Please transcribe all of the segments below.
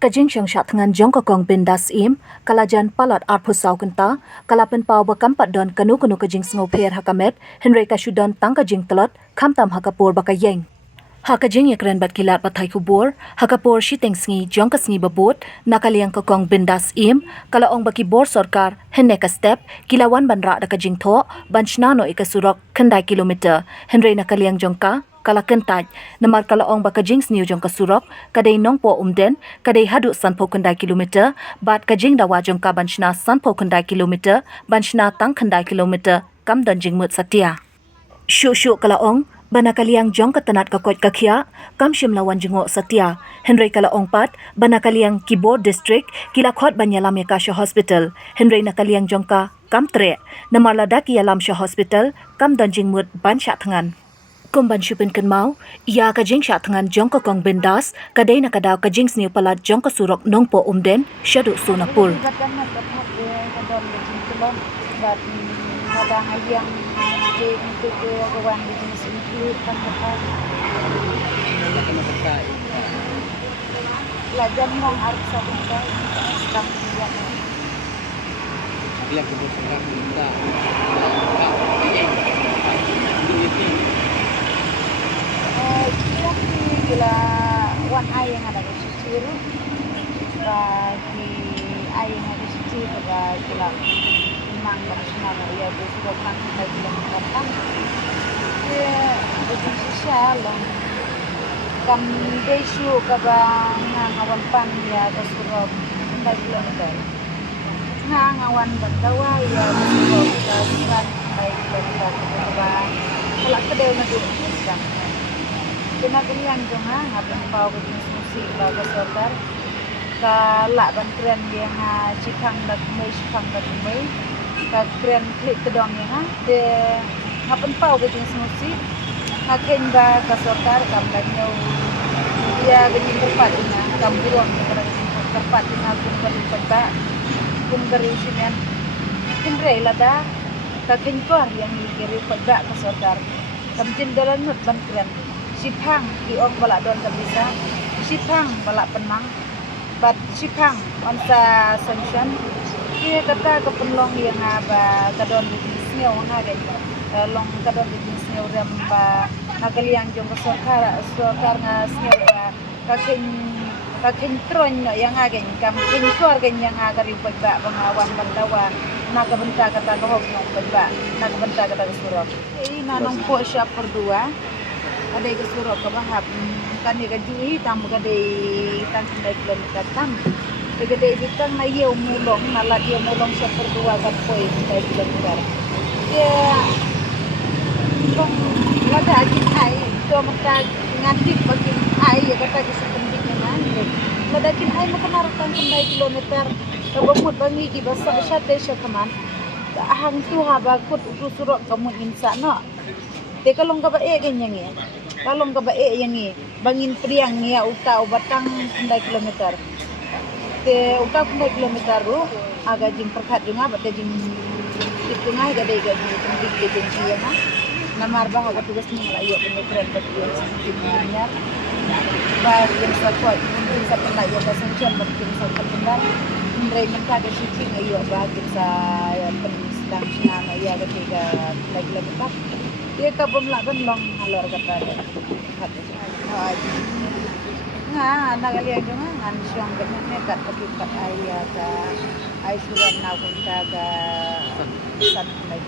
Kajing siyang siya tangan jong kakong bindas im, kalajan palat art pusaw kenta, kalapan pao bakampat don kanu-kanu kajing sngopher hakamet, henry kasyudan tang kajing telot, kamtam hakapur bakayeng. Hakajing yakren bat kilat patay kubur, hakapur shiteng sngi jong kasngi babut, nakaliang kakong bindas im, kalaong bakibor sorkar, henne ka step, kilawan banra da kajing tho, banshnano ikasurok, kendai kilometer, henry nakaliang jongka, kala kentaj, namar kalaong bakajing sniu jong kasurok, kadai nongpo umden, kadai haduk sanpo kendai kilometer, bat kajing dawa jongka banshna sanpo kendai kilometer, banshna tang kendai kilometer, kam donjing mut satya. Syuk-syuk kalaong, bana kaliang jong ketenat kakot kakia, kam syim lawan jengok satya. Henry kalaong pat, bana kaliang kibor district, kila khot banyalam yakasha hospital. Henry nakaliang jongka, kam tre, namar ladak yalam sya hospital, kam donjing mut ban syak tangan. Kumban syupin kenmau, ia kajing syak tangan jong kakong bindas, kadai nakadaw kajing sniu palat jong kasurok nongpo umden, syaduk sunapul. Kadang yang untuk kawan bisnis itu kan pelajar yang harus sampai sekarang yang kebetulan kita gila wan air yang ada di situ bagi air yang ada di situ bagi gila memang nasional ya sudah kan kita bilang kan ya itu sosial kam desu kabang ngawan pan ya ke suruh kita bilang itu ngawan berdawa ya suruh kita surat baik kita kabang kalau kedai ngadu kan kena kalian jonga ngapain pau bisnis musik bagus sortar kalak bantren yang cikang dak mai ka kren klik kedong yang de ngapain pau bisnis musik ngaken ba ka sortar kam lagno dia begini terpatnya kam buang terpatnya kun beri sinian kinre lada ka kenkor yang dikiri pada ka sortar kam jendalan nut bantren Sipang diong balak don bisa, sipang balak penang, bat sipang onsa sanction. Ia kata kepenlong yang apa kadon bisnisnya orang ada, long kadon bisnisnya orang ba nakaliang jong sorkar ngasnya kakin tron yang ada kam keluarga yang ada ribet ba pengawan bandawa nak bentar kata bohong yang ba nak bentar kata suruh. Ini nanong po siya berdua. Ada ke surau ke bahap kan dia jui tam ke de tan sendai kilometer tam de bitang na yeu mulong na la dia mulong sa berdua kan poi sendai kilometer dia kong lada akin ai to mata ngati bakin ai ya kata di sependiknya na lada akin ai makanaratan sendai kilometer kabut bangi ki basa syate syakaman ahang tu haba kut surau kamu insa no te kalong ka ba ganyan ya kalong ka ba yang bangin priang ya uta batang 9 kilometer te uta 9 kilometer ru aga jing perkat junga bata jing tengah ga dai ga jing jing ya na namar ba ga tugas ni layo penekran betul sebenarnya ba yang sakot sa palayo ka sanction betul sa pendar ndray menta ga shooting ayo ba sa penistang na ya ga 3 kilometer dia kabum lah kan long alor kata dia anak kalian juga ngan siang benarnya kat pakai ayah ka ay surat na punta ka san lagi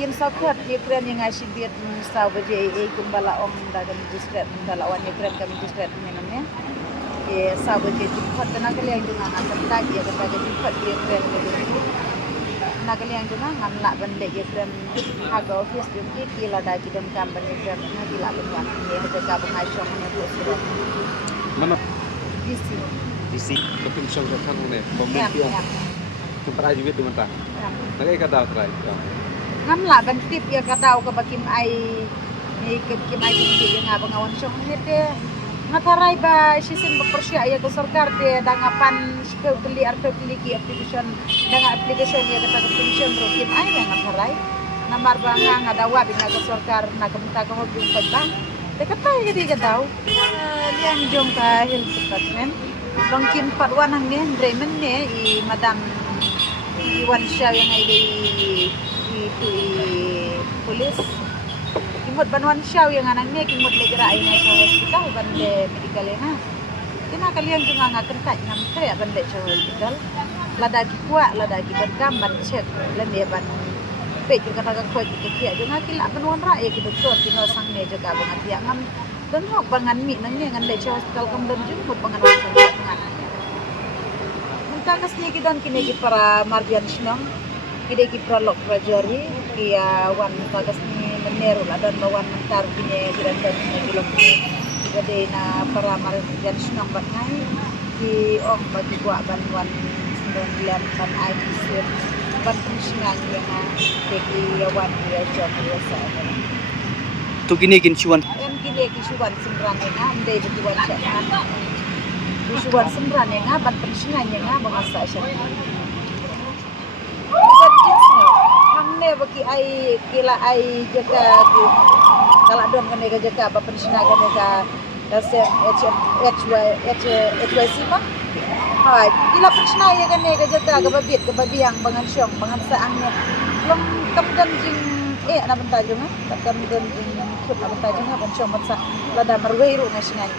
Kim sakot ye kren yang asyik dia saw baje kumbala om dalam distret dalawan ye kren kami distret namanya ye saw baje cepat anak kalian juga ngan tentang ye kata cepat ye kren nakaliang juga ngamlak benda ye kren haga office jum ki la da ki dem kam benda kren na ki la ben wan ye ha ka ba ngai shong na to mana disi betul shong ka thang ne bombe piang tu try juga tu mata nagai kata try ngamlak ben tip ye kadau ka bakim ai ni kim ai ki nga bangawan shong ne te ngatarai ba sisin bepersia ya ke sarkar te dangapan sekali ki application dengan application ya kata commission rokin ai yang ngatarai namar banga ada wabi naga sorkar naga minta ko mabing pagban teka tayo gadi gadaw liang jong ka health department bangkin patwan ang ne Raymond ne i madam i wan siya yang ay i police kimot banwan siya yang anang ne kimot legera ay na sa hospital bande medical na kinakaliang jong nga kentak ngam tre bande sa hospital ladaki kuat ladaki berkam ban cek lende ban pe juga kata kau kita jong akila banwan ra e kita doktor kino sang ne jaga bangat ya ngam dan hok bangan mi nangnya ngan le hospital kam dan jumut bangan ngan minta kasnya kidan kini para marbian sinang kide ki prolog prajari kia wan minta kasnya meneru dan bawan mentar kini kidan dan bilog jadi na para marbian sinang bat ngai ki ong bagi gua banwan 9 ban ai sir ban sinang yang ki wan dia job biasa tu kini kin ciwan yang kini kisuan sembrang nga ande betuan siya kisuan sembrang nga ban pensingan nga bangasa siya bukan jenisnya hamne bagi ai kila ai jaga kala don kene jaga ba pensingan kene ka dasem HYC ba hai kila pensingan ya kene jaga ka babit ka babiang bangan syong bangan saangnya long kamdan jing na bentajung kamdan jing kut na bentajung ban syong matsa lada marwero nga singan